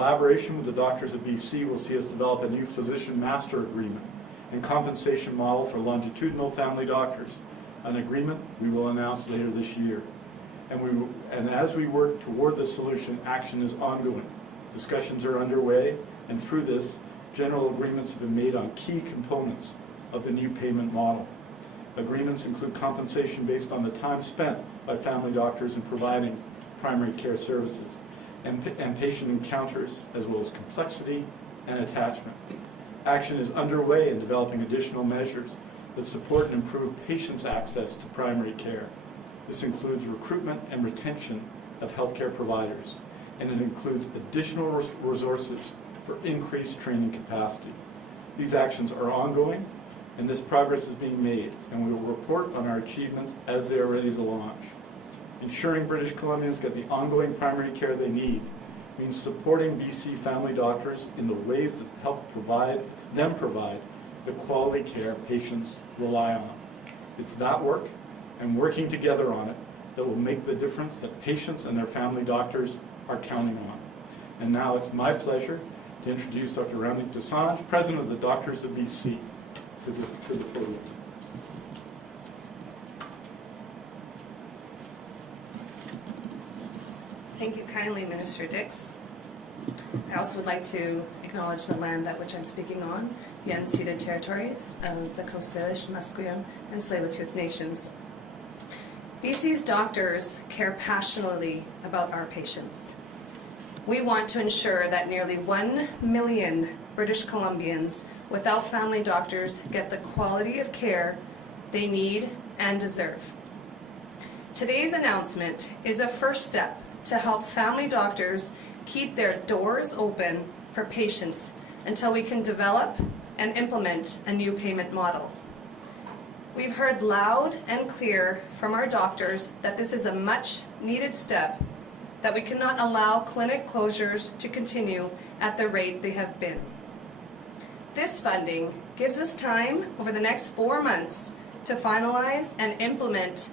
collaboration with the Doctors of BC will see us develop a new physician master agreement and compensation model for longitudinal family doctors, an agreement we will announce later this year. And as we work toward this solution, action is ongoing. Discussions are underway, and through this, general agreements have been made on key components of the new payment model. Agreements include compensation based on the time spent by family doctors in providing primary care services, and patient encounters, as well as complexity and attachment. Action is underway in developing additional measures that support and improve patients' access to primary care. This includes recruitment and retention of healthcare providers, and it includes additional resources for increased training capacity. These actions are ongoing, and this progress is being made, and we will report on our achievements as they are ready to launch. Ensuring British Columbians get the ongoing primary care they need means supporting BC family doctors in the ways that help provide the quality care patients rely on. It's that work and working together on it that will make the difference that patients and their family doctors are counting on. And now it's my pleasure to introduce Dr. Ramneek Dosanjh, President of the Doctors of BC, to the podium. Thank you kindly, Minister Dix. I also would like to acknowledge the land that which I'm speaking on, the unceded territories of the Coast Salish, Musqueam, and Tsleil-Waututh nations. BC's doctors care passionately about our patients. We want to ensure that nearly 1 million British Columbians without family doctors get the quality of care they need and deserve. Today's announcement is a first step to help family doctors keep their doors open for patients until we can develop and implement a new payment model. We've heard loud and clear from our doctors that this is a much needed step, that we cannot allow clinic closures to continue at the rate they have been. This funding gives us time over the next 4 months to finalize and implement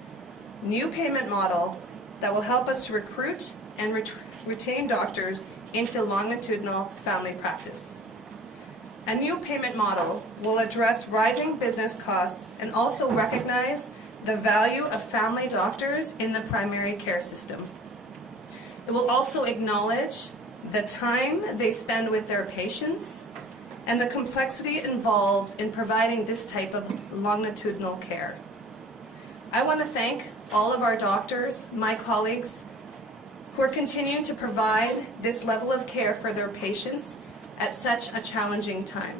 new payment model that will help us to recruit and retain doctors into longitudinal family practice. A new payment model will address rising business costs and also recognize the value of family doctors in the primary care system. It will also acknowledge the time they spend with their patients and the complexity involved in providing this type of longitudinal care. I want to thank all of our doctors, my colleagues, who are continuing to provide this level of care for their patients at such a challenging time.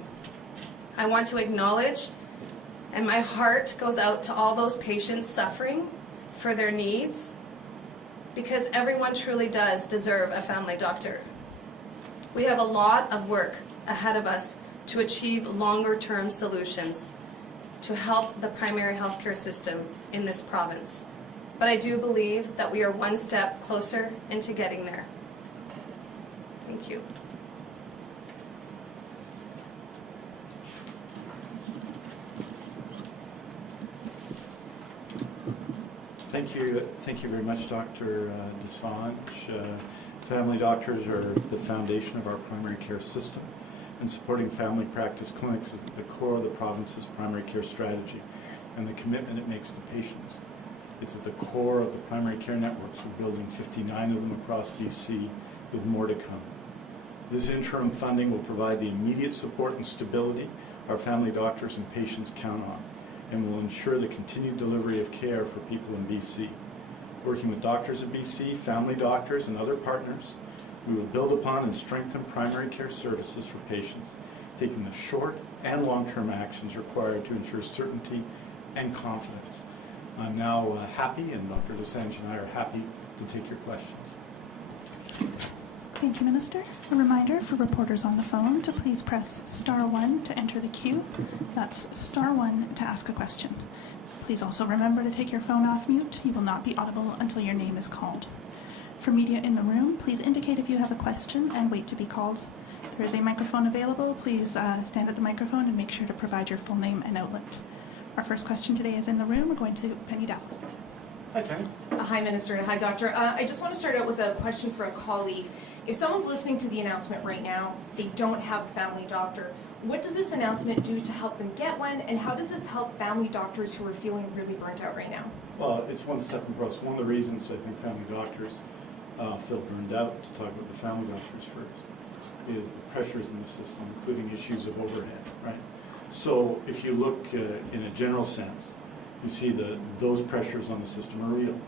I want to acknowledge, and my heart goes out to all those patients suffering for their needs, because everyone truly does deserve a family doctor. We have a lot of work ahead of us to achieve longer-term solutions to help the primary healthcare system in this province. But I do believe that we are one step closer into getting there. Thank you. Thank you very much, Dr. Dosanjh. Family doctors are the foundation of our primary care system, and supporting family practice clinics is at the core of the province's primary care strategy and the commitment it makes to patients. It's at the core of the primary care networks. We're building 59 of them across BC, with more to come. This interim funding will provide the immediate support and stability our family doctors and patients count on, and will ensure the continued delivery of care for people in BC. Working with Doctors of BC, family doctors, and other partners, we will build upon and strengthen primary care services for patients, taking the short and long-term actions required to ensure certainty and confidence. I'm now happy, and Dr. Dosanjh and I are happy to take your questions. Thank you, Minister. A reminder for reporters on the phone to please press *1 to enter the queue. That's *1 to ask a question. Please also remember to take your phone off mute. You will not be audible until your name is called. For media in the room, please indicate if you have a question and wait to be called. There is a microphone available. Please stand at the microphone and make sure to provide your full name and outlet. Our first question today is in the room. We're going to Penny Daffles. Hi, Penny. Hi, Minister, and hi, Doctor. I just want to start out with a question for a colleague. If someone's listening to the announcement right now, they don't have a family doctor, what does this announcement do to help them get one, and how does this help family doctors who are feeling really burnt out right now? Well, it's one step in the process. One of the reasons I think family doctors feel burned out, to talk about the family doctors first, is the pressures in the system, including issues of overhead, right? So if you look in a general sense, you see that those pressures on the system are real,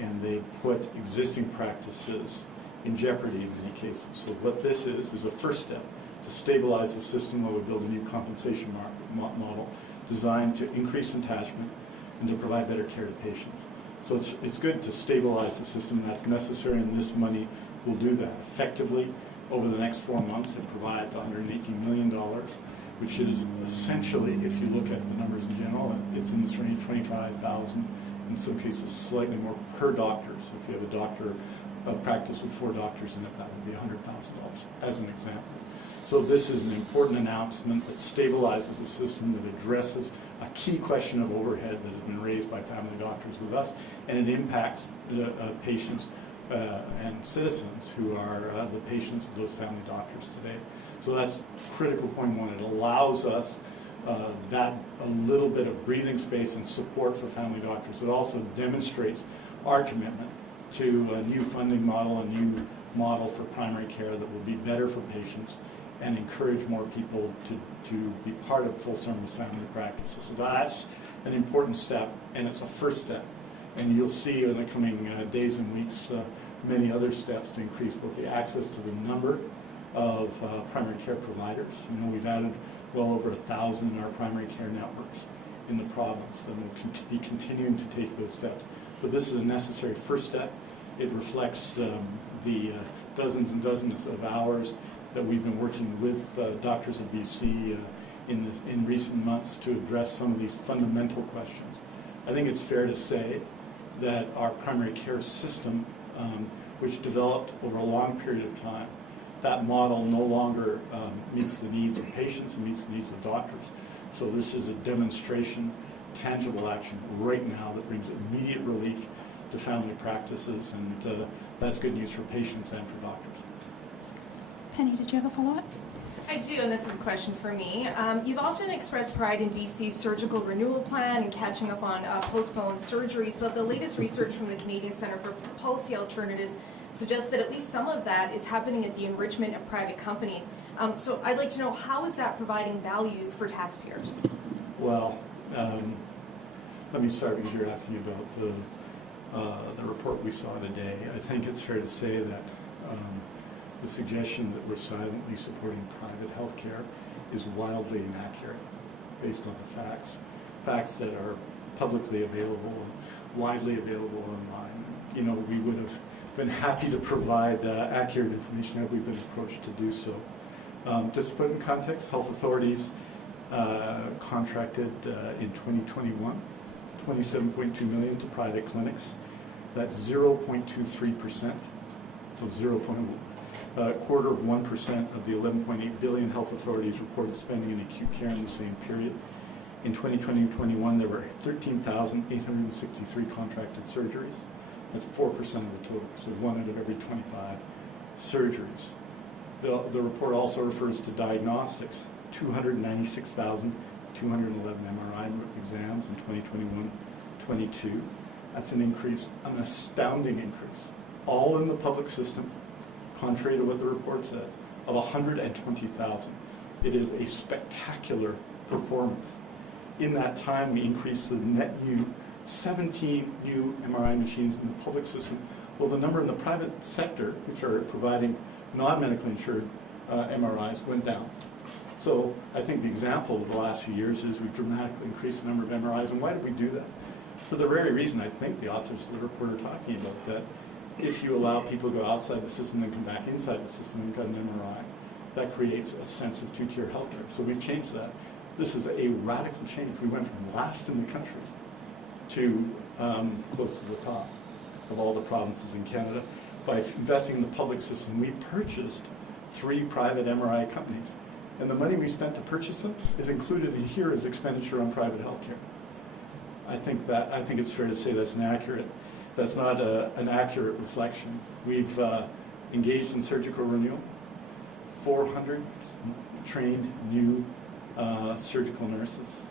and they put existing practices in jeopardy in many cases. So what this is a first step to stabilize the system while we build a new compensation model designed to increase attachment and to provide better care to patients. So it's good to stabilize the system, and that's necessary, and this money will do that effectively. Over the next 4 months, it provides $118 million, which is essentially, if you look at the numbers in general, it's in this range, $25,000, in some cases slightly more per doctor. So if you have a doctor, a practice with 4 doctors in it, that would be $100,000 as an example. So this is an important announcement that stabilizes the system, that addresses a key question of overhead that has been raised by family doctors with us, and it impacts patients and citizens who are the patients of those family doctors today. So that's critical point one. It allows us that a little bit of breathing space and support for family doctors. It also demonstrates our commitment to a new funding model, a new model for primary care that will be better for patients and encourage more people to be part of full-service family practices. So that's an important step, and it's a first step. And you'll see in the coming days and weeks many other steps to increase both the access to the number of primary care providers. You know, we've added well over 1,000 in our primary care networks in the province, and we'll be continuing to take those steps. But this is a necessary first step. It reflects the dozens and dozens of hours that we've been working with doctors of BC in recent months to address some of these fundamental questions. I think it's fair to say that our primary care system, which developed over a long period of time, that model no longer meets the needs of patients and meets the needs of doctors. So this is a demonstration, tangible action right now that brings immediate relief to family practices, and that's good news for patients and for doctors. Penny, did you have a follow-up? I do, and this is a question for me. You've often expressed pride in BC's surgical renewal plan and catching up on postponed surgeries, but the latest research from the Canadian Centre for Policy Alternatives suggests that at least some of that is happening at the enrichment of private companies. So I'd like to know, how is that providing value for taxpayers? Well, let me start because you're asking about the report we saw today. I think it's fair to say that the suggestion that we're silently supporting private health care is wildly inaccurate based on the facts that are publicly available and widely available online. You know, we would have been happy to provide accurate information had we been approached to do so. Just to put in context, health authorities contracted in 2021 $27.2 million to private clinics. That's 0.23%, so a quarter of 1% of the 11.8 billion health authorities reported spending in acute care in the same period. In 2020-21, there were 13,863 contracted surgeries. That's 4% of the total, so 1 out of every 25 surgeries. The report also refers to diagnostics, 296,211 MRI exams in 2021-22. That's an increase, an astounding increase, all in the public system, contrary to what the report says, of 120,000. It is a spectacular performance. In that time, we increased the net new 17 new MRI machines in the public system, while the number in the private sector, which are providing non-medically insured MRIs, went down. So I think the example of the last few years is we've dramatically increased the number of MRIs. And why did we do that? For the very reason I think the authors of the report are talking about, that if you allow people to go outside the system and come back inside the system and get an MRI, that creates a sense of two-tier healthcare. So we've changed that. This is a radical change. We went from last in the country to close to the top of all the provinces in Canada. By investing in the public system, we purchased 3 private MRI companies. And the money we spent to purchase them is included in here as expenditure on private healthcare. I think it's fair to say that's not an accurate reflection. We've engaged in surgical renewal, 400 trained new surgical nurses,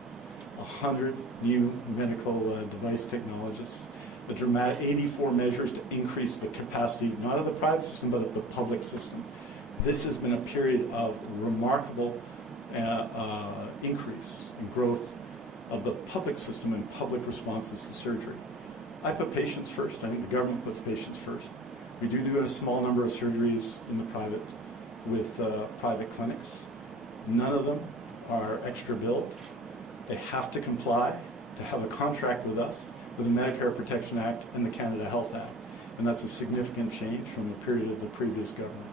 100 new medical device technologists, a dramatic 84 measures to increase the capacity, not of the private system, but of the public system. This has been a period of remarkable increase in growth of the public system and public responses to surgery. I put patients first. I think the government puts patients first. We do a small number of surgeries in the private with private clinics. None of them are extra billed. They have to comply to have a contract with us, with the Medicare Protection Act and the Canada Health Act. And that's a significant change from the period of the previous government.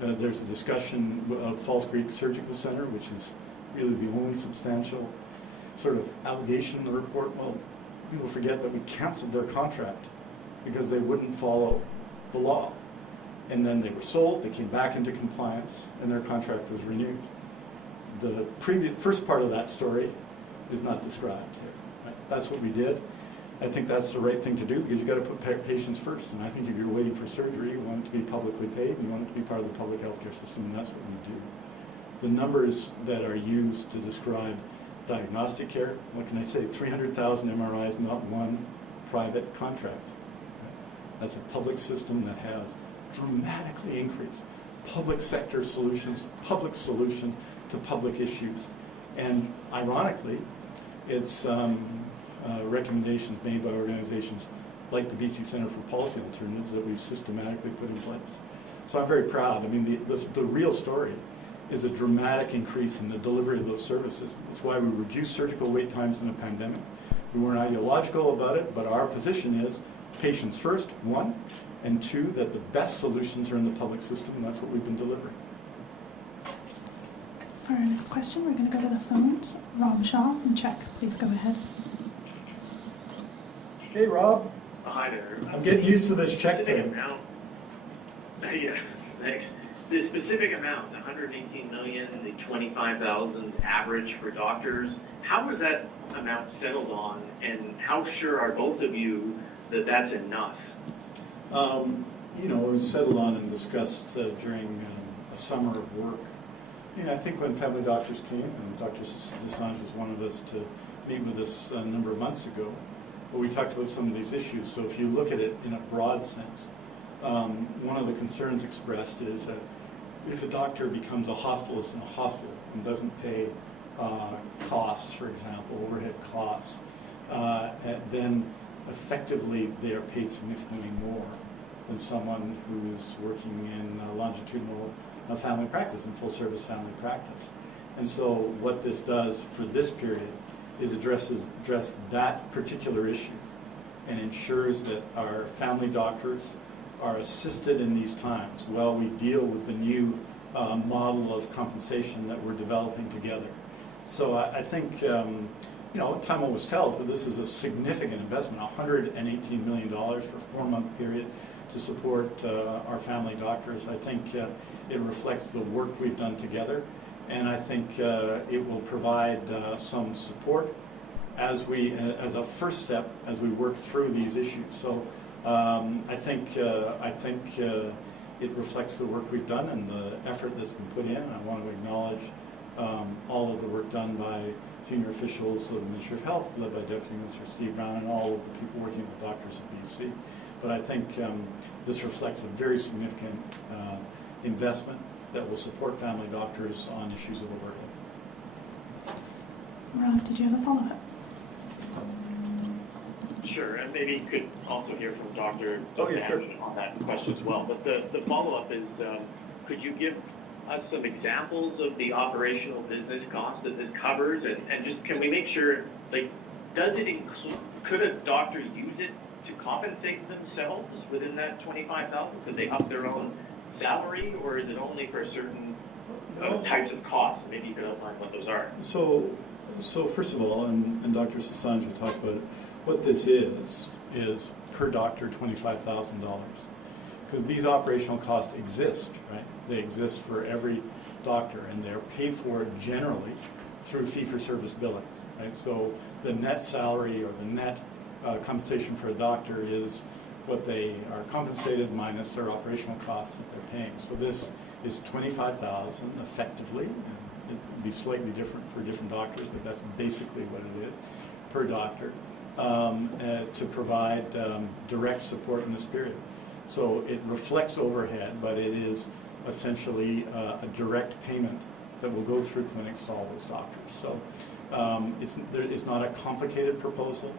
There's a discussion of Falls Creek Surgical Center, which is really the only substantial sort of allegation in the report. Well, people forget that we canceled their contract because they wouldn't follow the law. And then they were sold, they came back into compliance, and their contract was renewed. The first part of that story is not described here. Right? That's what we did. I think that's the right thing to do because you've got to put patients first. And I think if you're waiting for surgery, you want it to be publicly paid and you want it to be part of the public healthcare system, and that's what we do. The numbers that are used to describe diagnostic care, what can I say, 300,000 MRIs, not one private contract. Right? That's a public system that has dramatically increased. Public sector solutions, public solution to public issues. And ironically, it's recommendations made by organizations like the BC Centre for Policy Alternatives that we've systematically put in place. So I'm very proud. I mean, the real story is a dramatic increase in the delivery of those services. It's why we reduced surgical wait times in the pandemic. We weren't ideological about it, but our position is patients first, one, and two, that the best solutions are in the public system, and that's what we've been delivering. For our next question, we're going to go to the phones. Rob Shaw from Czech, please go ahead. Hey, Rob. Hi there. I'm getting used to this check thing. Yeah, thanks. The specific amount, 118 million, the 25,000 average for doctors, how was that amount settled on, and how sure are both of you that that's enough? You know, it was settled on and discussed during a summer of work. You know, I think when family doctors came, and Dr. Dosanjh was one of us to meet with us a number of months ago, but we talked about some of these issues. So if you look at it in a broad sense, one of the concerns expressed is that if a doctor becomes a hospitalist in a hospital and doesn't pay costs, for example, overhead costs, then effectively they are paid significantly more than someone who is working in longitudinal family practice and full service family practice. And so what this does for this period is address that particular issue and ensures that our family doctors are assisted in these times while we deal with the new model of compensation that we're developing together. So I think, you know, time always tells, but this is a significant investment, $118 million for a 4-month period to support our family doctors. I think it reflects the work we've done together, and I think it will provide some support as a first step as we work through these issues. So I think it reflects the work we've done and the effort that's been put in. I want to acknowledge all of the work done by senior officials of the Ministry of Health, led by Deputy Minister Steve Brown, and all of the people working with doctors in BC. But I think this reflects a very significant investment that will support family doctors on issues of overhead. Rob, did you have a follow-up? Sure, and maybe you could also hear from Dr. Sure. on that question as well. But the follow-up is, could you give us some examples of the operational business costs that this covers, and just can we make sure, like, does it include, could a doctor use it to compensate themselves within that 25,000? Could they up their own salary, or is it only for certain types of costs? Maybe you could outline what those are. So first of all, and Dr. Dosanjh will talk about it, what this is per doctor $25,000. Because these operational costs exist, right? They exist for every doctor, and they're paid for generally through fee-for-service billing, right? So the net salary or the net compensation for a doctor is what they are compensated minus their operational costs that they're paying. So this is $25,000 effectively. It would be slightly different for different doctors, but that's basically what it is per doctor to provide direct support in this period. So it reflects overhead, but it is essentially a direct payment that will go through clinics to all those doctors. So it's not a complicated proposal.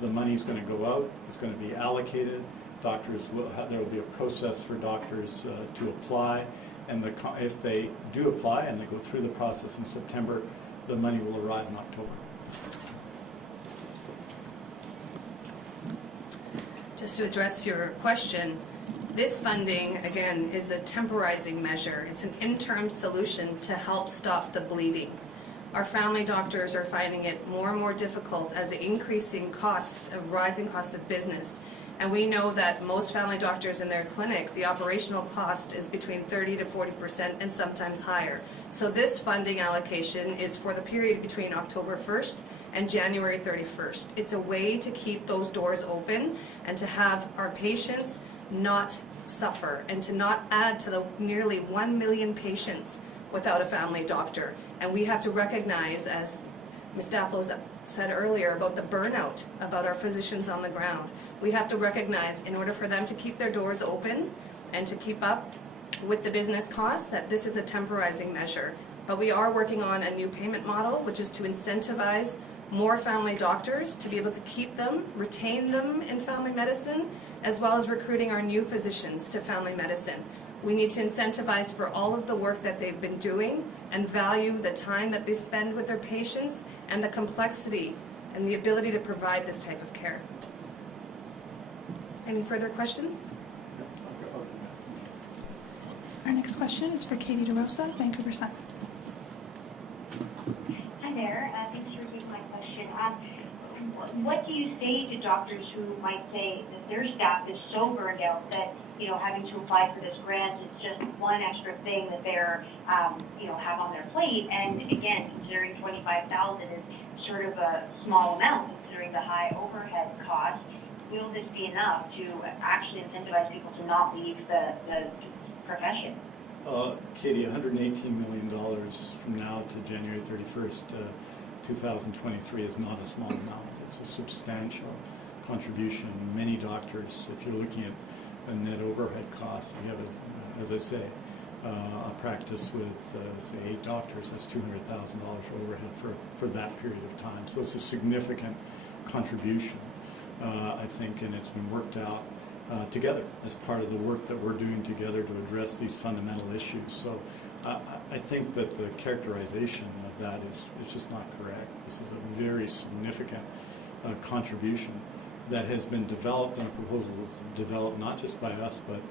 The money's going to go out. It's going to be allocated. Doctors will have, there will be a process for doctors to apply, and if they do apply and they go through the process in September, the money will arrive in October. Just to address your question, this funding, again, is a temporizing measure. It's an interim solution to help stop the bleeding. Our family doctors are finding it more and more difficult as the increasing costs of rising costs of business. And we know that most family doctors in their clinic, the operational cost is between 30 to 40% and sometimes higher. So this funding allocation is for the period between October 1st and January 31st. It's a way to keep those doors open and to have our patients not suffer and to not add to the nearly 1 million patients without a family doctor. And we have to recognize, as Ms. Dathlow said earlier, about the burnout, about our physicians on the ground. We have to recognize, in order for them to keep their doors open and to keep up with the business costs, that this is a temporizing measure. But we are working on a new payment model, which is to incentivize more family doctors to be able to keep them, retain them in family medicine, as well as recruiting our new physicians to family medicine. We need to incentivize for all of the work that they've been doing and value the time that they spend with their patients and the complexity and the ability to provide this type of care. Any further questions? Our next question is for Katie DeRosa, Vancouver Sun. Hi there. Thanks for taking my question. What do you say to doctors who might say that their staff is so burned out that, having to apply for this grant is just one extra thing that they're, have on their plate? And again, considering $25,000 is sort of a small amount considering the high overhead costs, will this be enough to actually incentivize people to not leave the profession? Katie, $118 million from now to January 31st, 2023 is not a small amount. It's a substantial contribution. Many doctors, if you're looking at a net overhead cost, you have, as I say, a practice with, say, 8 doctors, that's $200,000 overhead for that period of time. So it's a significant contribution, I think, and it's been worked out together as part of the work that we're doing together to address these fundamental issues. So I think that the characterization of that is just not correct. This is a very significant contribution that has been developed, and a proposal that's developed not just by us, but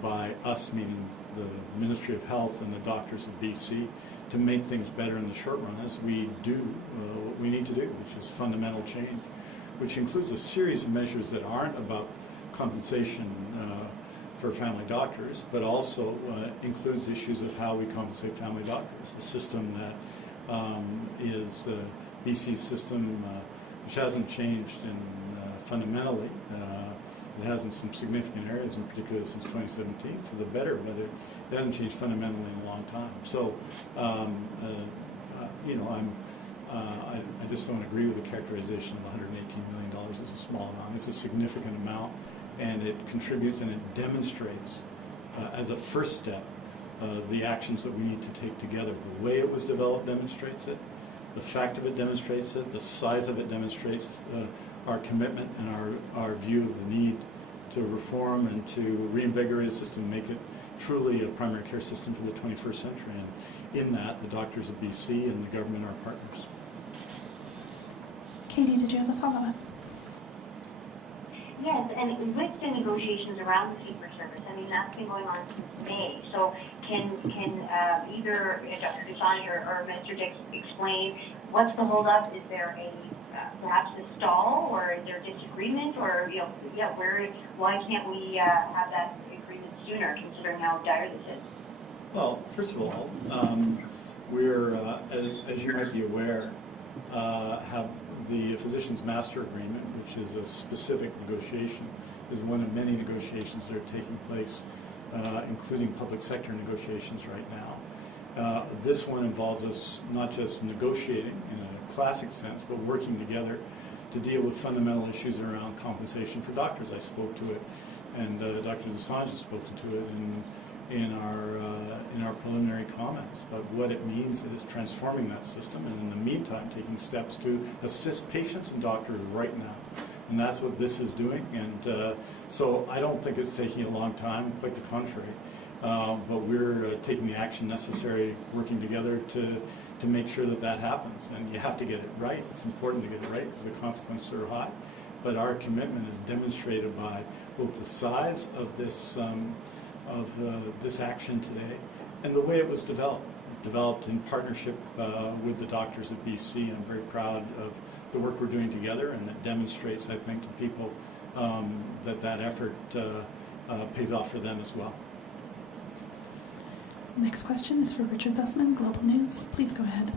by us, meaning the Ministry of Health and the doctors of BC, to make things better in the short run as we do what we need to do, which is fundamental change, which includes a series of measures that aren't about compensation for family doctors, but also includes issues of how we compensate family doctors. A system that is BC's system, which hasn't changed fundamentally. It has in some significant areas, in particular since 2017, for the better, but it hasn't changed fundamentally in a long time. So, I just don't agree with the characterization of $118 million as a small amount. It's a significant amount, and it contributes and it demonstrates, as a first step, the actions that we need to take together. The way it was developed demonstrates it. The fact of it demonstrates it. The size of it demonstrates our commitment and our view of the need to reform and to reinvigorate a system, make it truly a primary care system for the 21st century. And in that, the doctors of BC and the government are partners. Katie, did you have a follow-up? Yes, and with the negotiations around the fee-for-service, that's been going on since May. So can either Dr. Dosanjh or Mr. Dix explain what's the holdup? Is there perhaps a stall, or is there disagreement, or why can't we have that agreement sooner, considering how dire this is? Well, first of all, We're, as you might be aware, have the Physicians Master Agreement, which is a specific negotiation, is one of many negotiations that are taking place, including public sector negotiations right now. This one involves us not just negotiating in a classic sense, but working together to deal with fundamental issues around compensation for doctors. I spoke to it, and Dr. Dosanjh has spoken to it in our preliminary comments. But what it means is transforming that system, and in the meantime, taking steps to assist patients and doctors right now. And that's what this is doing. And so I don't think it's taking a long time, quite the contrary. But we're taking the action necessary, working together to make sure that that happens. And you have to get it right. It's important to get it right because the consequences are high. But our commitment is demonstrated by both the size of this this action today and the way it was developed in partnership with the doctors at BC. I'm very proud of the work we're doing together, and it demonstrates, I think, to people that effort pays off for them as well. Next question is for Richard Zussman, Global News. Please go ahead.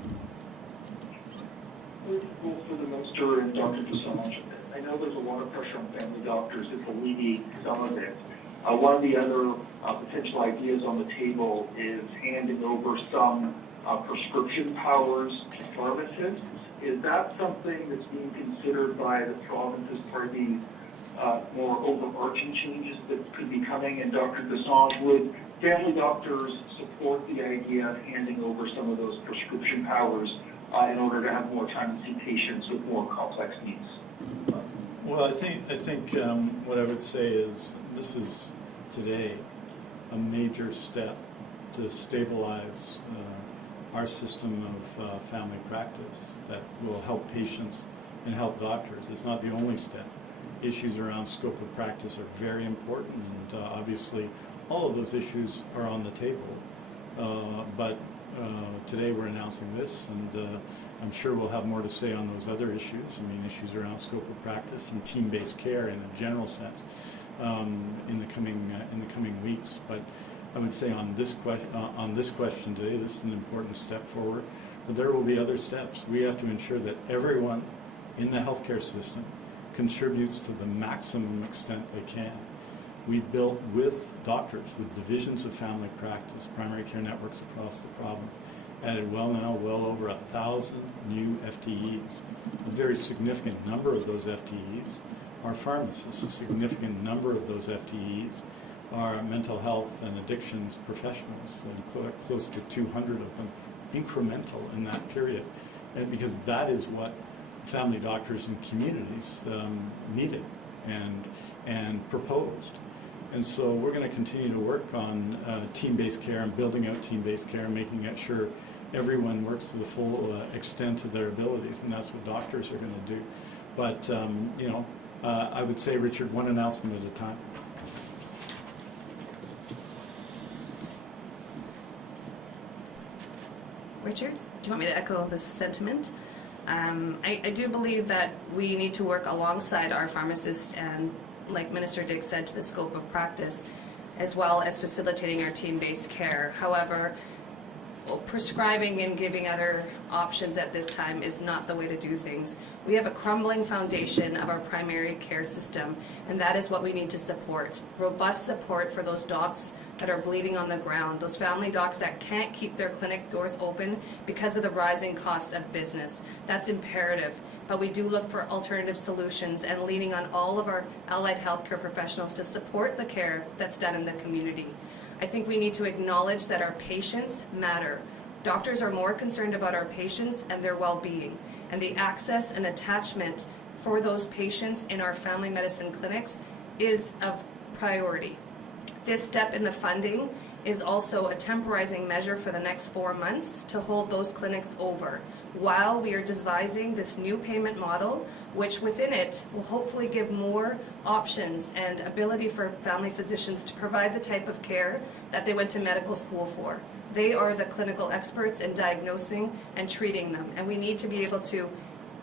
Well, for the Minister and Dr. Dosanjh, I know there's a lot of pressure on family doctors to alleviate some of it. One of the other potential ideas on the table is handing over some prescription powers to pharmacists. Is that something that's being considered by the province as part of the more overarching changes that could be coming? And Dr. Dosanjh, would family doctors support the idea of handing over some of those prescription powers in order to have more time to see patients with more complex needs? Well, I think what I would say is this is today a major step to stabilize our system of family practice that will help patients and help doctors. It's not the only step. Issues around scope of practice are very important, and obviously all of those issues are on the table. But today we're announcing this, and I'm sure we'll have more to say on those other issues. I mean, issues around scope of practice and team-based care in a general sense in the coming weeks. But I would say on this question today, this is an important step forward. But there will be other steps. We have to ensure that everyone in the healthcare system contributes to the maximum extent they can. We've built with doctors, with divisions of family practice, primary care networks across the province, added well over 1,000 new FTEs. A very significant number of those FTEs are pharmacists. A significant number of those FTEs are mental health and addictions professionals, and close to 200 of them incremental in that period. And because that is what family doctors and communities needed and proposed. And so we're going to continue to work on team-based care and building out team-based care and making sure everyone works to the full extent of their abilities, and that's what doctors are going to do. But, I would say, Richard, one announcement at a time. Richard, do you want me to echo this sentiment? I do believe that we need to work alongside our pharmacists and, like Minister Dix said, to the scope of practice, as well as facilitating our team-based care. However, prescribing and giving other options at this time is not the way to do things. We have a crumbling foundation of our primary care system, and that is what we need to support. Robust support for those docs that are bleeding on the ground, those family docs that can't keep their clinic doors open because of the rising cost of business. That's imperative. But we do look for alternative solutions and leaning on all of our allied healthcare professionals to support the care that's done in the community. I think we need to acknowledge that our patients matter. Doctors are more concerned about our patients and their well-being, and the access and attachment for those patients in our family medicine clinics is of priority. This step in the funding is also a temporizing measure for the next 4 months to hold those clinics over while we are devising this new payment model, which within it will hopefully give more options and ability for family physicians to provide the type of care that they went to medical school for. They are the clinical experts in diagnosing and treating them, and we need to be able to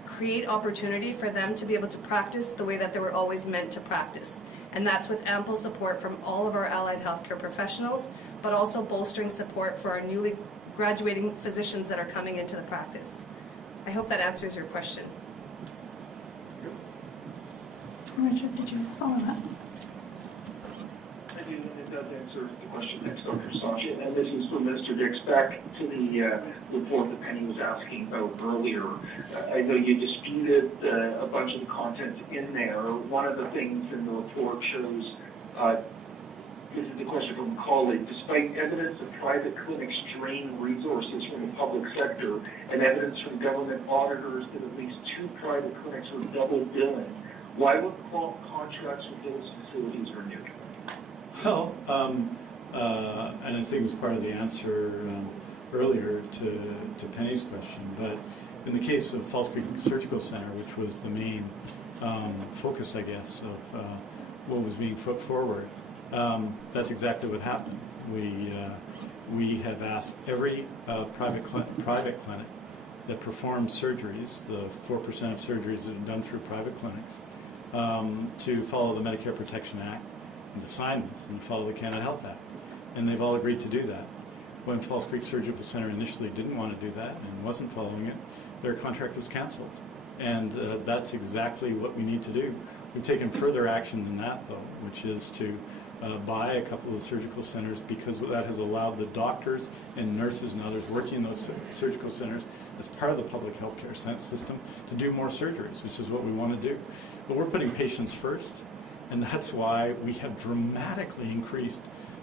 create opportunity for them to be able to practice the way that they were always meant to practice. And that's with ample support from all of our allied healthcare professionals, but also bolstering support for our newly graduating physicians that are coming into the practice. I hope that answers your question. Richard, did you follow that? I do, and it does answer the question. Thanks, Dr. Dosanjh. And this is for Mr. Dix. Back to the report that Penny was asking about earlier. I know you disputed a bunch of the content in there. One of the things in the report shows, this is the question from a colleague, despite evidence of private clinics drain resources from the public sector and evidence from government auditors that at least 2 private clinics were double billing, why were contracts with those facilities renewed? Well, and I think it was part of the answer earlier to Penny's question, but in the case of Falls Creek Surgical Center, which was the main focus, I guess, of what was being put forward, that's exactly what happened. We have asked every private clinic that performs surgeries, the 4% of surgeries that are done through private clinics, to follow the Medicare Protection Act and to sign this and follow the Canada Health Act. And they've all agreed to do that. When Falls Creek Surgical Center initially didn't want to do that and wasn't following it, their contract was canceled. And that's exactly what we need to do. We've taken further action than that, though, which is to buy a couple of surgical centers, because that has allowed the doctors and nurses and others working in those surgical centers as part of the public healthcare system to do more surgeries, which is what we want to do. But we're putting patients first, and that's why we have dramatically increased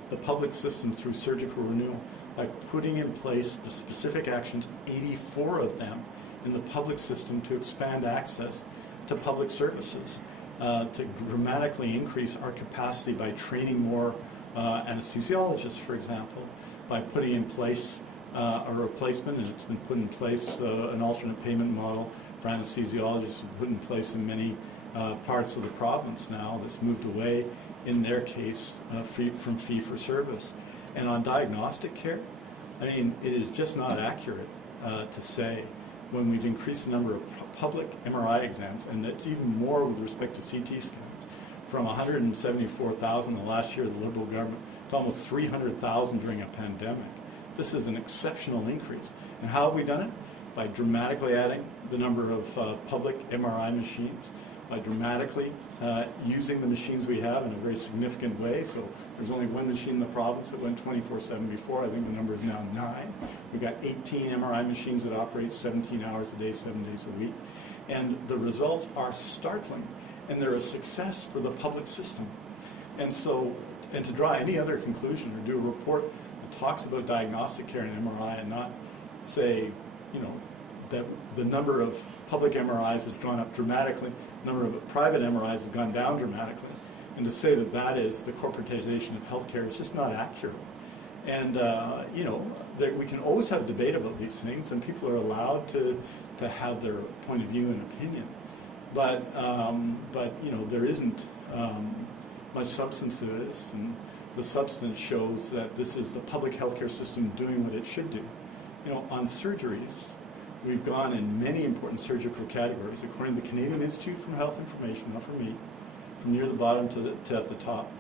the public system through surgical renewal by putting in place the specific actions, 84 of them, in the public system to expand access to public services, to dramatically increase our capacity by training more anesthesiologists, for example, by putting in place a replacement, and it's been put in place, an alternate payment model for anesthesiologists, put in place in many parts of the province now that's moved away, in their case, from fee-for-service. And on diagnostic care, I mean, it is just not accurate to say, when we've increased the number of public MRI exams, and it's even more with respect to CT scans, from 174,000 the last year of the Liberal government to almost 300,000 during a pandemic. This is an exceptional increase. And how have we done it? By dramatically adding the number of public MRI machines, by dramatically using the machines we have in a very significant way. So there's only one machine in the province that went 24/7 before. I think the number is now 9. We've got 18 MRI machines that operate 17 hours a day, 7 days a week. And the results are startling, and they're a success for the public system. And so, and to draw any other conclusion or do a report that talks about diagnostic care and MRI and not say, you know, that the number of public MRIs has gone up dramatically, the number of private MRIs has gone down dramatically, and to say that that is the corporatization of healthcare is just not accurate. And you know, we can always have a debate about these things, and people are allowed to have their point of view and opinion. But you know, there isn't much substance to this, and the substance shows that this is the public healthcare system doing what it should do. You know, on surgeries, we've gone in many important surgical categories, according to the Canadian Institute for Health Information, not from me, from near the bottom to at the top.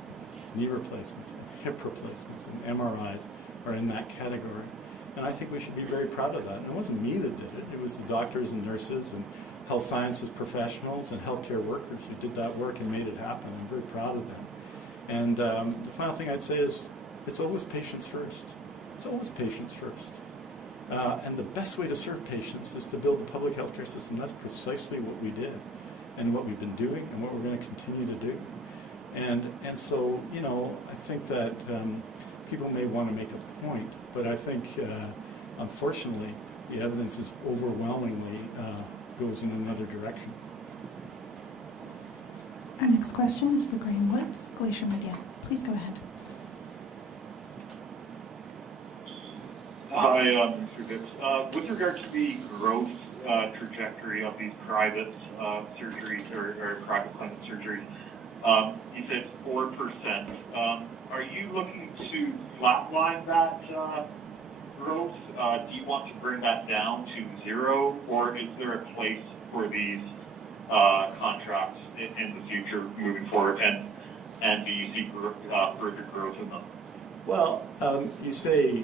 Knee replacements, and hip replacements, and MRIs are in that category. And I think we should be very proud of that. And it wasn't me that did it. It was the doctors and nurses and health sciences professionals and healthcare workers who did that work and made it happen. I'm very proud of them. And the final thing I'd say is it's always patients first. It's always patients first. And the best way to serve patients is to build the public healthcare system. That's precisely what we did and what we've been doing and what we're going to continue to do. And so, you know, I think that people may want to make a point, but I think, unfortunately, the evidence is overwhelmingly goes in another direction. Our next question is for Graham Woods, Glacier Media. Please go ahead. Hi, Mr. Dix. With regard to the growth trajectory of these private surgeries or private clinic surgeries, you said 4%. Are you looking to flatline that growth? Do you want to bring that down to 0, or is there a place for these contracts in the future moving forward? And do you see further growth in them? Well, you say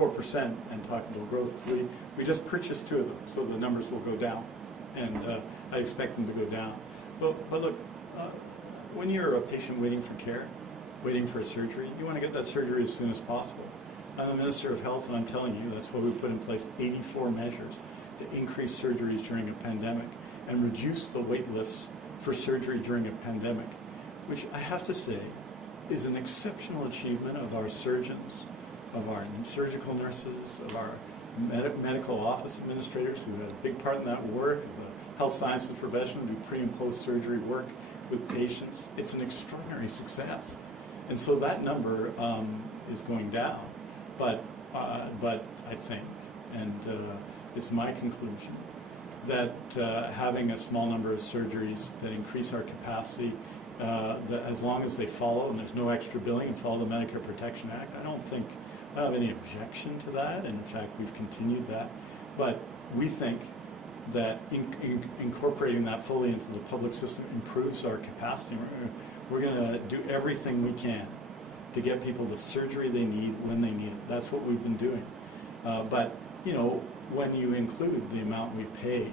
4% and talk about growth, we just purchased 2 of them, so the numbers will go down, and I expect them to go down. But look, when you're a patient waiting for care, waiting for a surgery, you want to get that surgery as soon as possible. I'm the Minister of Health, and I'm telling you, that's why we put in place 84 measures to increase surgeries during a pandemic and reduce the wait lists for surgery during a pandemic, which I have to say is an exceptional achievement of our surgeons, of our surgical nurses, of our medical office administrators who had a big part in that work, of the health sciences profession who do pre and post surgery work with patients. It's an extraordinary success. And so that number is going down. But I think, and it's my conclusion, that having a small number of surgeries that increase our capacity, that as long as they follow and there's no extra billing and follow the Medicare Protection Act, I don't have any objection to that. And in fact, we've continued that. But we think that incorporating that fully into the public system improves our capacity. We're going to do everything we can to get people the surgery they need when they need it. That's what we've been doing. But, you know, when you include the amount we pay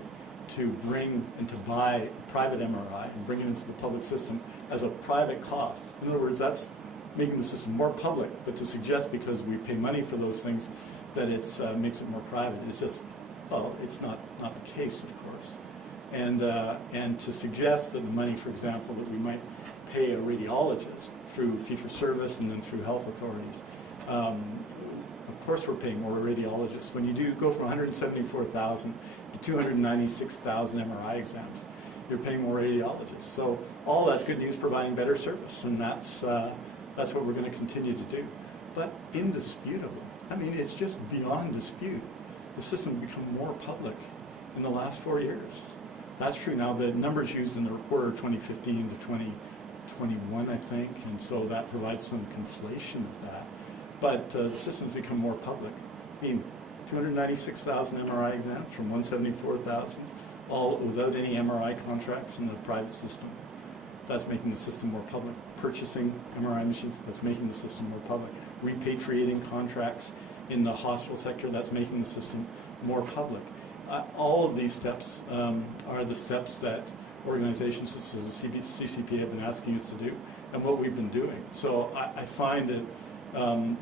to bring and to buy a private MRI and bring it into the public system as a private cost, in other words, that's making the system more public, but to suggest because we pay money for those things that it makes it more private is just, well, it's not the case, of course. And to suggest that the money, for example, that we might pay a radiologist through fee-for-service and then through health authorities, of course we're paying more radiologists. When you go from 174,000 to 296,000 MRI exams, you're paying more radiologists. So all that's good news, providing better service, and that's what we're going to continue to do. But indisputably, I mean, it's just beyond dispute, the system become more public in the last 4 years. That's true. Now, the numbers used in the report are 2015 to 2021, I think, and so that provides some conflation of that. But the system's become more public. I mean, 296,000 MRI exams from 174,000, all without any MRI contracts in the private system. That's making the system more public. Purchasing MRI machines, that's making the system more public. Repatriating contracts in the hospital sector, that's making the system more public. All of these steps are the steps that organizations such as the CCP have been asking us to do, and what we've been doing. So I find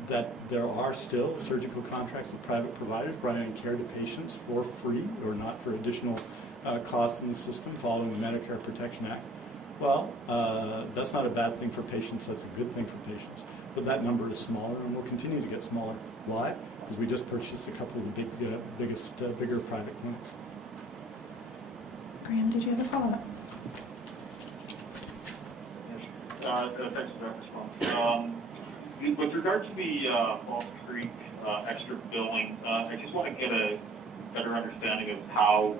that there are still surgical contracts with private providers providing care to patients for free or not for additional costs in the system following the Medicare Protection Act. Well, that's not a bad thing for patients, that's a good thing for patients. But that number is smaller and will continue to get smaller. Why? Because we just purchased a couple of the bigger private clinics. Graham, did you have a follow-up? Thanks for that response. With regard to the Falls Creek extra billing, I just want to get a better understanding of how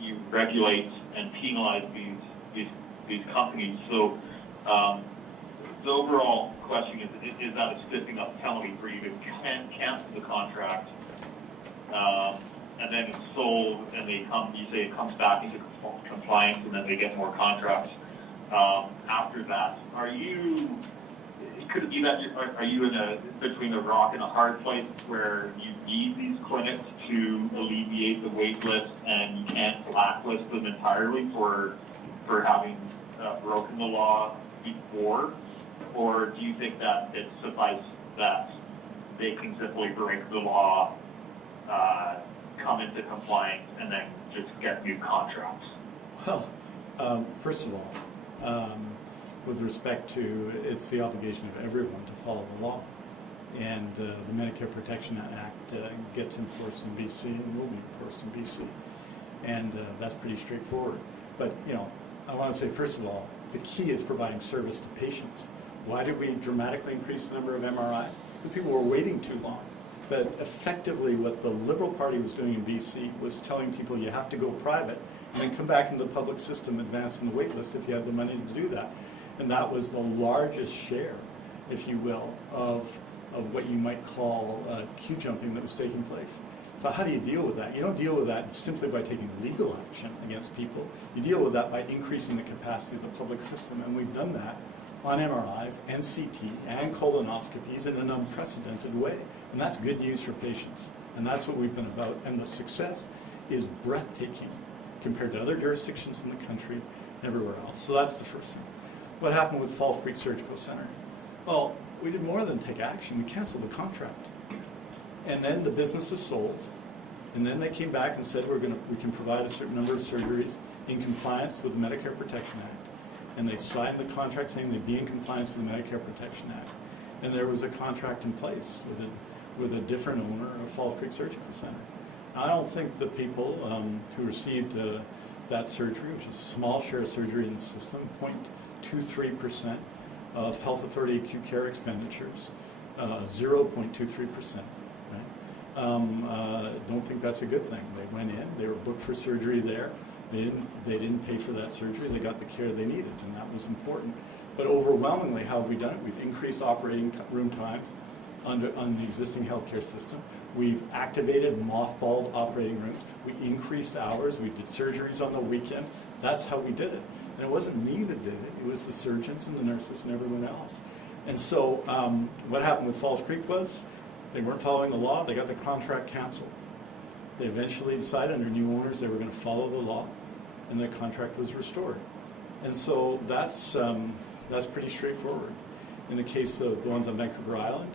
you regulate and penalize these companies. So the overall question is that a stiffing up penalty for you to cancel the contract, and then it's sold, and you say it comes back into compliance, and then they get more contracts after that. Are you between a rock and a hard place where you need these clinics to alleviate the wait list and you can't blacklist them entirely for having broken the law before? Or do you think that it suffices that they can simply break the law, come into compliance, and then just get new contracts? Well, first of all, with respect to, it's the obligation of everyone to follow the law. And the Medicare Protection Act gets enforced in BC and will be enforced in BC. And that's pretty straightforward. But, you know, I want to say, first of all, the key is providing service to patients. Why did we dramatically increase the number of MRIs? Because people were waiting too long. But effectively what the Liberal Party was doing in BC was telling people you have to go private and then come back into the public system, advance in the wait list if you had the money to do that. And that was the largest share, if you will, of what you might call queue jumping that was taking place. So how do you deal with that? You don't deal with that simply by taking legal action against people. You deal with that by increasing the capacity of the public system, and we've done that on MRIs and CT and colonoscopies in an unprecedented way. And that's good news for patients. And that's what we've been about. And the success is breathtaking compared to other jurisdictions in the country and everywhere else. So that's the first thing. What happened with Falls Creek Surgical Center? Well, we did more than take action. We canceled the contract. And then the business is sold. And then they came back and said we can provide a certain number of surgeries in compliance with the Medicare Protection Act. And they signed the contract saying they'd be in compliance with the Medicare Protection Act. And there was a contract in place with a different owner of Falls Creek Surgical Center. I don't think the people who received that surgery, which is a small share of surgery in the system, 0.23% of health authority acute care expenditures, 0.23%. Right? Don't think that's a good thing. They went in, they were booked for surgery there. They didn't pay for that surgery. They got the care they needed, and that was important. But overwhelmingly, how have we done it? We've increased operating room times on the existing healthcare system. We've activated mothballed operating rooms. We increased hours. We did surgeries on the weekend. That's how we did it. And it wasn't me that did it. It was the surgeons and the nurses and everyone else. And so what happened with Falls Creek was they weren't following the law. They got the contract canceled. They eventually decided under new owners they were going to follow the law, and the contract was restored. And so that's pretty straightforward. In the case of the ones on Vancouver Island,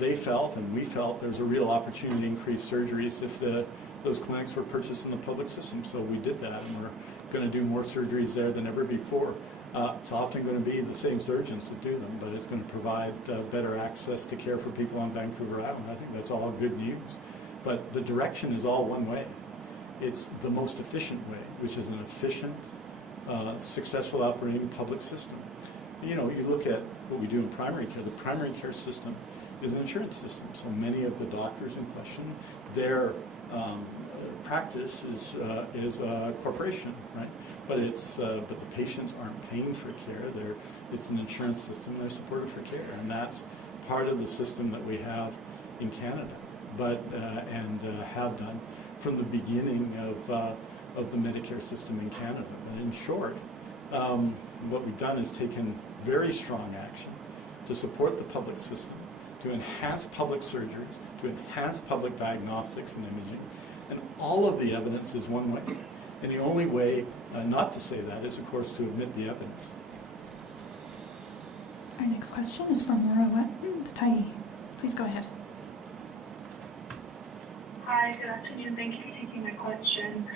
they felt and we felt there was a real opportunity to increase surgeries if those clinics were purchased in the public system. So we did that, and we're going to do more surgeries there than ever before. It's often going to be the same surgeons that do them, but it's going to provide better access to care for people on Vancouver Island. I think that's all good news. But the direction is all one way. It's the most efficient way, which is an efficient, successful operating public system. You know, you look at what we do in primary care. The primary care system is an insurance system. So many of the doctors in question, their practice is a corporation, right? But the patients aren't paying for care. It's an insurance system. They're supported for care, and that's part of the system that we have in Canada. But and have done from the beginning of the Medicare system in Canada. And in short, what we've done is taken very strong action to support the public system, to enhance public surgeries, to enhance public diagnostics and imaging, and all of the evidence is one way. And the only way not to say that is, of course, to admit the evidence. Our next question is from Maura Wetton, the Tai. Please go ahead. Hi, good afternoon. Thank you for taking my question.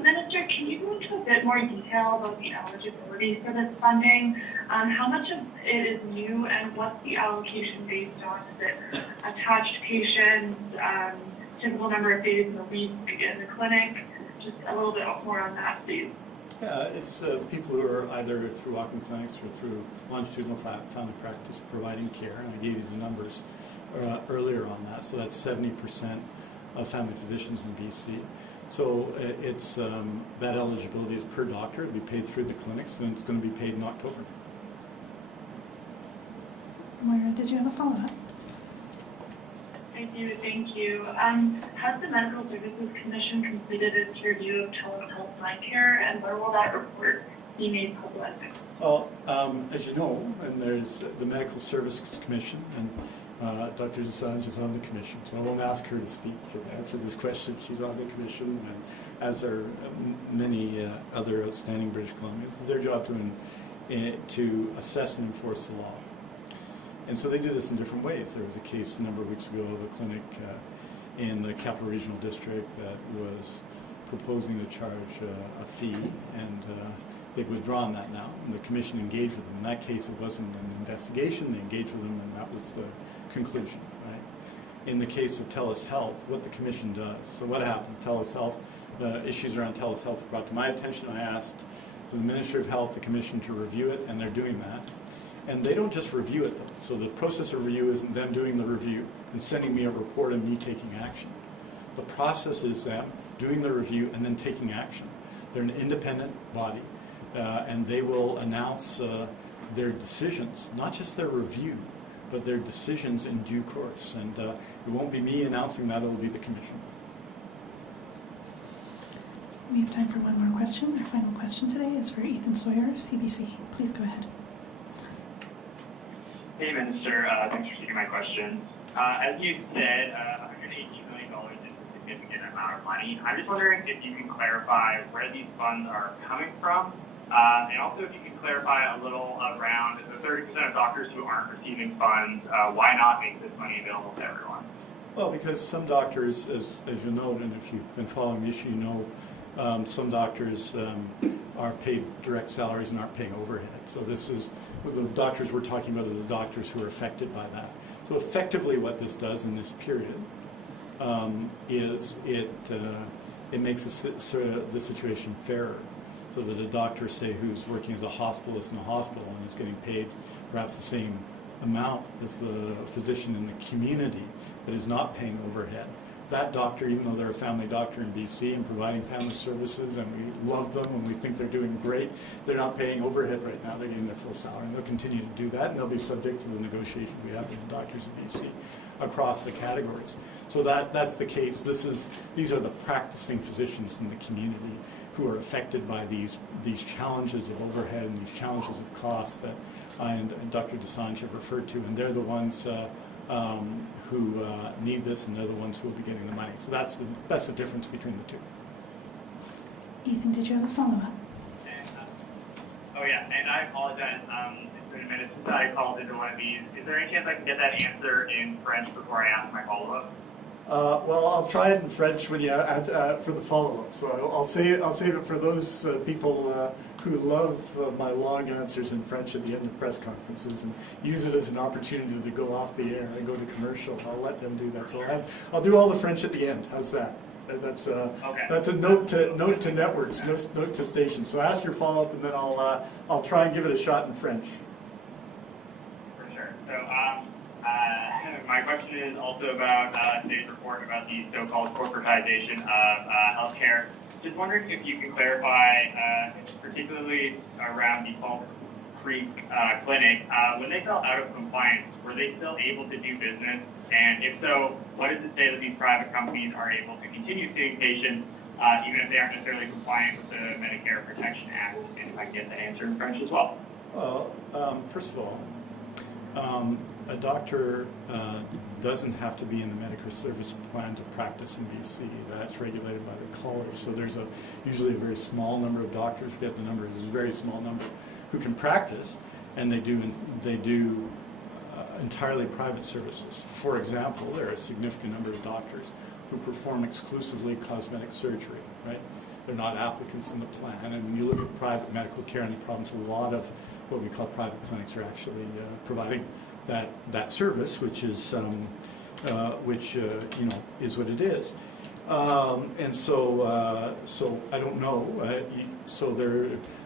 Minister, can you go into a bit more detail about the eligibility for this funding? How much of it is new, and what's the allocation based on? Is it attached patients, typical number of days in the week in the clinic? Just a little bit more on that, please. Yeah, it's people who are either through walk-in clinics or through longitudinal family practice providing care, and I gave you the numbers earlier on that. So that's 70% of family physicians in BC. So it's that eligibility is per doctor. It'll be paid through the clinics, and it's going to be paid in October. Moira, did you have a follow-up? I do, thank you. Has the Medical Services Commission completed its review of telehealth MyCare, and where will that report be made public? Well, as you know, and there's the Medical Services Commission, and Dr. Dosanjh is on the commission, so I won't ask her to speak and answer this question. She's on the commission, and as are many other outstanding British Columbians. It's their job to assess and enforce the law. And so they do this in different ways. There was a case a number of weeks ago of a clinic in the Capital Regional District that was proposing to charge a fee, and they've withdrawn that now, and the commission engaged with them. In that case, it wasn't an investigation. They engaged with them, and that was the conclusion, right? In the case of TELUS Health, what the commission does. So what happened? TELUS Health, the issues around TELUS Health were brought to my attention. I asked the Minister of Health, the commission, to review it, and they're doing that. And they don't just review it, though. So the process of review isn't them doing the review and sending me a report and me taking action. The process is them doing the review and then taking action. They're an independent body, and they will announce their decisions, not just their review, but their decisions in due course. And it won't be me announcing that, it'll be the commission. We have time for one more question. Our final question today is for Ethan Sawyer, CBC. Please go ahead. Hey, Minister. Thanks for taking my question. As you said, $118 million is a significant amount of money. I'm just wondering if you can clarify where these funds are coming from, and also if you can clarify a little around the 30% of doctors who aren't receiving funds. Why not make this money available to everyone? Well, because some doctors, as you know, and if you've been following the issue, you know, some doctors are paid direct salaries and aren't paying overhead. So this is, the doctors we're talking about are the doctors who are affected by that. So effectively what this does in this period is it makes the situation fairer. So that a doctor, say, who's working as a hospitalist in a hospital and is getting paid perhaps the same amount as the physician in the community that is not paying overhead. That doctor, even though they're a family doctor in BC and providing family services, and we love them and we think they're doing great, they're not paying overhead right now. They're getting their full salary, and they'll continue to do that, and they'll be subject to the negotiation we have with the doctors in BC across the categories. So that's the case. These are the practicing physicians in the community who are affected by these challenges of overhead and these challenges of costs that I and Dr. Dosanjh have referred to, and they're the ones who need this, and they're the ones who will be getting the money. So that's the difference between the two. Ethan, did you have a follow-up? Oh yeah, and I apologize. It's been a minute since I called into one of these. Is there any chance I can get that answer in French before I ask my follow-up? Well, I'll try it in French when you for the follow-up. So I'll save it for those people who love my long answers in French at the end of press conferences and use it as an opportunity to go off the air and go to commercial. I'll let them do that. So I'll do all the French at the end. How's that? That's a note to networks, note to stations. So ask your follow-up, and then I'll try and give it a shot in French. For sure. So my question is also about today's report about the so-called corporatization of healthcare. Just wondering if you can clarify, particularly around the Falls Creek clinic, when they fell out of compliance, were they still able to do business? And if so, what does it say that these private companies are able to continue seeing patients, even if they aren't necessarily compliant with the Medicare Protection Act? And if I can get that answer in French as well. Well, first of all, a doctor doesn't have to be in the Medicare Service Plan to practice in BC. That's regulated by the college. So there's usually a very small number of doctors, forget the number, it's a very small number, who can practice, and they do entirely private services. For example, there are a significant number of doctors who perform exclusively cosmetic surgery, right? They're not applicants in the plan. And when you look at private medical care and the problems, a lot of what we call private clinics are actually providing that service, which is is what it is. And so I don't know.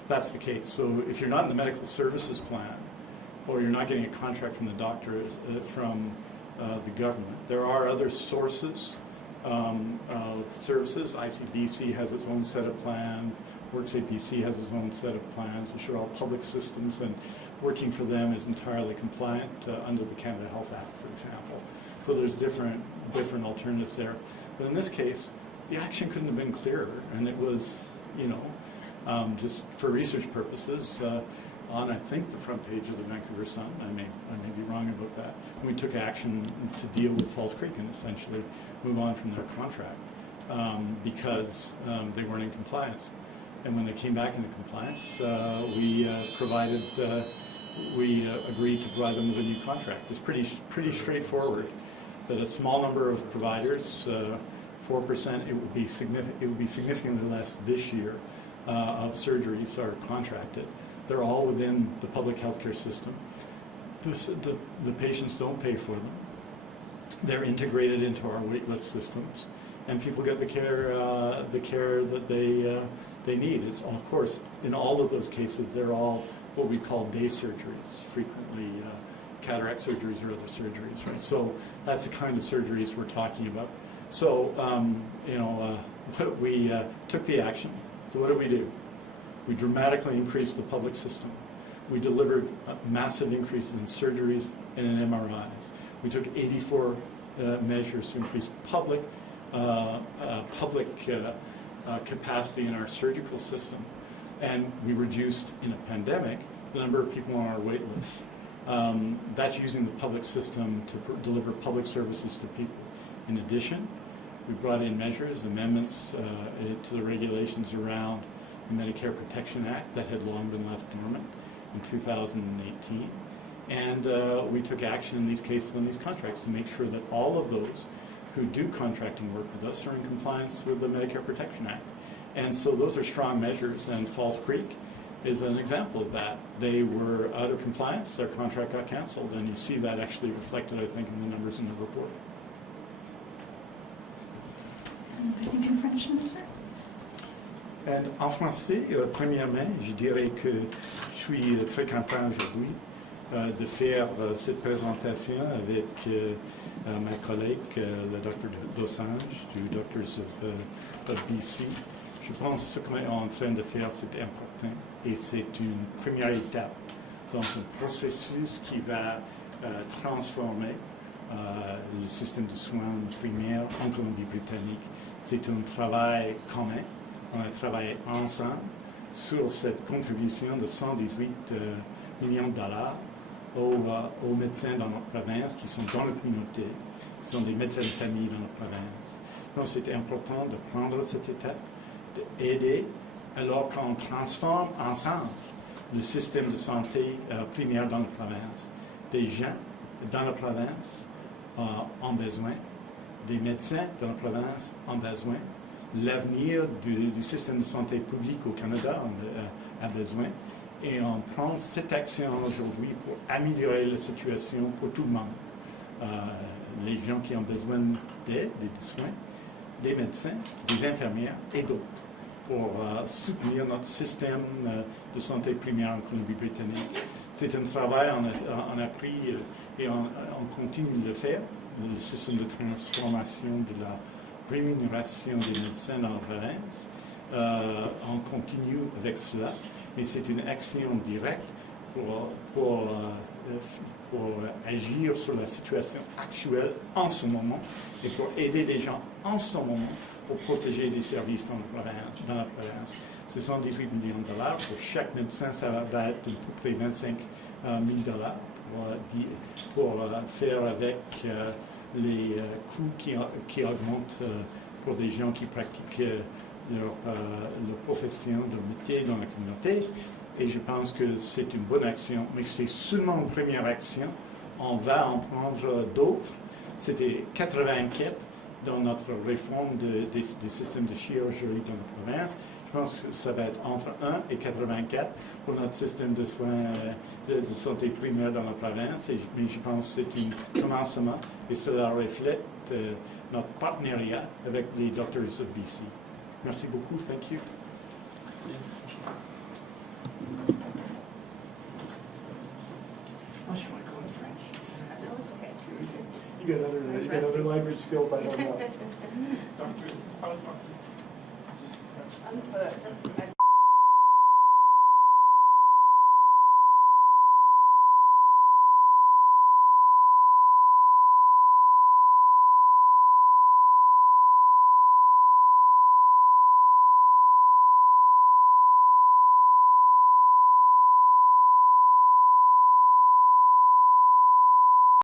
That's the case. So if you're not in the medical services plan, or you're not getting a contract from the doctor, from the government, there are other sources of services. ICBC has its own set of plans. WorkSafe BC has its own set of plans, which are all public systems, and working for them is entirely compliant under the Canada Health Act, for example. So there's different alternatives there. But in this case, the action couldn't have been clearer, and it was, just for research purposes, on I think the front page of the Vancouver Sun. I may be wrong about that. And we took action to deal with Falls Creek and essentially move on from their contract because they weren't in compliance. And when they came back into compliance, we agreed to provide them with a new contract. It's pretty straightforward. That a small number of providers, 4%, it would be significantly less this year of surgeries are contracted. They're all within the public healthcare system. The patients don't pay for them. They're integrated into our waitlist systems, and people get the care that they need. It's, of course, in all of those cases, they're all what we call day surgeries, frequently cataract surgeries or other surgeries, right? So that's the kind of surgeries we're talking about. So, we took the action. So what did we do? We dramatically increased the public system. We delivered massive increases in surgeries and in MRIs. We took 84 measures to increase public capacity in our surgical system. And we reduced, in a pandemic, the number of people on our wait list. That's using the public system to deliver public services to people. In addition, we brought in measures, amendments to the regulations around the Medicare Protection Act that had long been left dormant in 2018. And we took action in these cases on these contracts to make sure that all of those who do contracting work with us are in compliance with the Medicare Protection Act. And so those are strong measures, and Falls Creek is an example of that. They were out of compliance, their contract got canceled, and you see that actually reflected, I think, in the numbers in the report. And I think in French, Minister. And en français, premièrement, je dirais que je suis très content aujourd'hui de faire cette présentation avec ma collègue, le Dr. Dosanjh, du Doctors of BC. Je pense que ce qu'on est en train de faire, c'est important et c'est une première étape dans un processus qui va transformer le système de soins primaires en Colombie-Britannique. C'est un travail commun. On a travaillé ensemble sur cette contribution de 118 millions de dollars aux médecins dans notre province qui sont dans la communauté, qui sont des médecins de famille dans notre province. Donc c'est important de prendre cette étape, d'aider alors qu'on transforme ensemble le système de santé primaire dans la province. Des gens dans la province ont besoin, des médecins dans la province ont besoin, l'avenir du système de santé public au Canada a besoin. Et on prend cette action aujourd'hui pour améliorer la situation pour tout le monde. Les gens qui ont besoin d'aide, des soins, des médecins, des infirmières et d'autres, pour soutenir notre système de santé primaire en Colombie-Britannique. C'est un travail, on a pris et on continue de le faire, le système de transformation de la rémunération des médecins dans la province. On continue avec cela, mais c'est une action directe pour agir sur la situation actuelle en ce moment et pour aider des gens en ce moment pour protéger les services dans la province. C'est 118 millions de dollars. Pour chaque médecin, ça va être à peu près 25 000 dollars pour faire avec les coûts qui augmentent pour des gens qui pratiquent leur profession de métier dans la communauté. Et je pense que c'est une bonne action, mais c'est seulement une première action. On va en prendre d'autres. C'était 84 dans notre réforme des systèmes de chirurgie dans la province. Je pense que ça va être entre 1 et 84 pour notre système de soins de santé primaire dans la province. Mais je pense que c'est un commencement et cela reflète notre partenariat avec les Doctors of BC. Merci beaucoup. Thank you. Merci. You got other language skills I don't know.